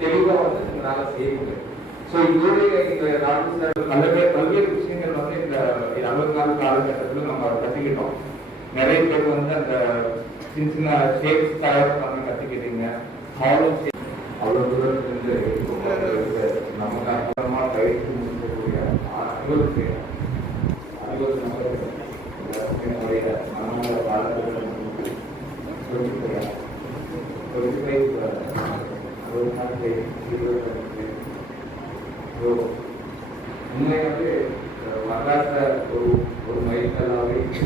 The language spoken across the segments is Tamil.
தெளிவாக வந்து எங்களால் செய்ய முடியும். ஸோ இதோடைய இந்த ராகுல் பல்வேறு பல்வேறு விஷயங்கள் வந்து இந்த அறுபது நாள் காலகட்டத்தில் நம்ம கற்றுக்கிட்டோம் நிறைய பேர் வந்து அந்த சின்ன சின்ன ஷேப்ஸ் தயார் பண்ண கற்றுக்கிட்டீங்க ஹாலோ அவ்வளோ தூரம் இருந்து நமக்கு அப்புறமா பயிற்சி முடிக்கக்கூடிய அறுபது பேர் அறுபது நபர்கள் என்னுடைய மனநல பாடத்திட்டம் சொல்லிக்கிறார் டுவெண்ட்டி ஃபைவ் அறுபது இருபது ஸோ உண்மையாகவே வரலாற்ற ஒரு ஒரு மைல்கல்லாவே நம்ம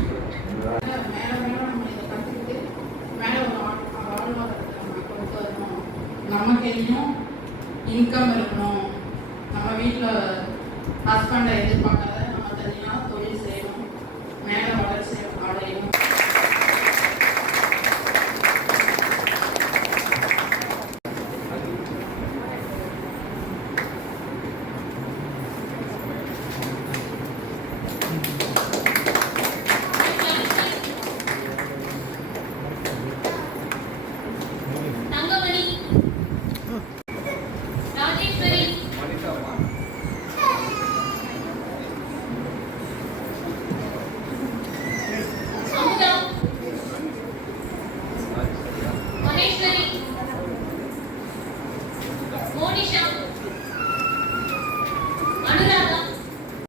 இதை கற்றுக்கிட்டு மேல ஒரு நம்ம கொண்டு வரணும். நம்ம கையிலும் இன்கம் இருக்கணும். நம்ம வீட்டில் ஹஸ்பண்டை எதிர்பார்க்காத